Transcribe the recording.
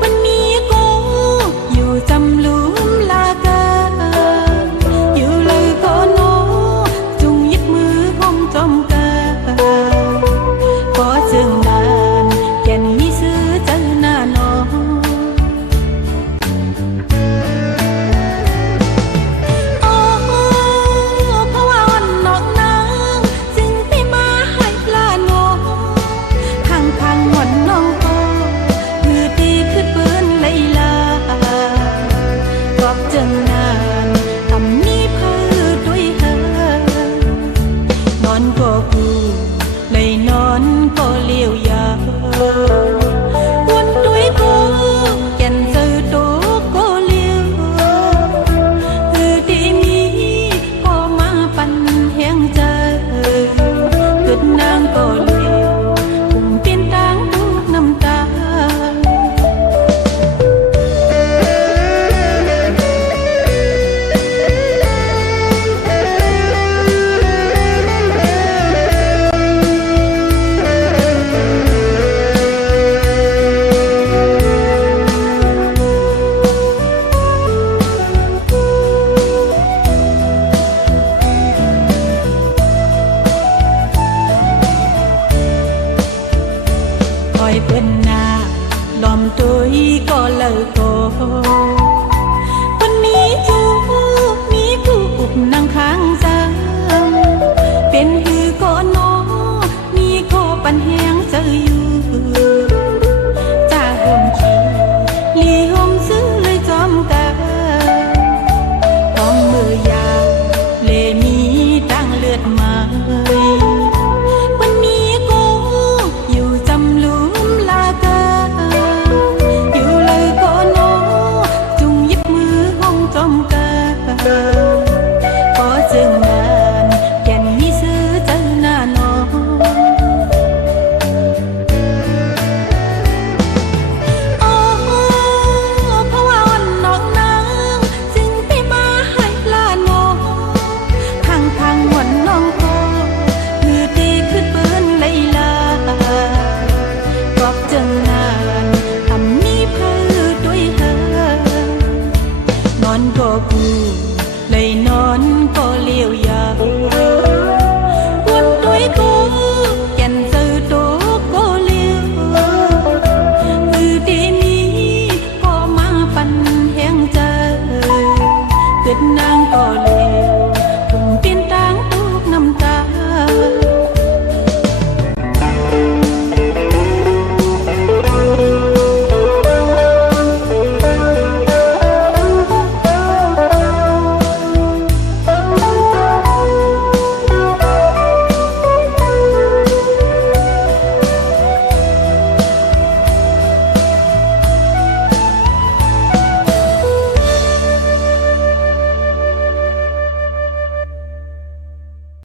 วันนี้ก็อยู่จำลืมลากาอยู่เลยก็น้อจุงยึดมือผมจอมกาพอจึงนานแก่นี้ซื้อเจอหน้าน้องนอนก็เลี้ยวยาวันด้วยก็แก่นเจอโตก็เลี้ยวคือที่มีก็มาปันเฮียงเจอเกิดนางก็เลี้ยวปุ่มเปลี่ยนทางทุกน้ำตาเปิ้นนาลอมตุยก็เลิก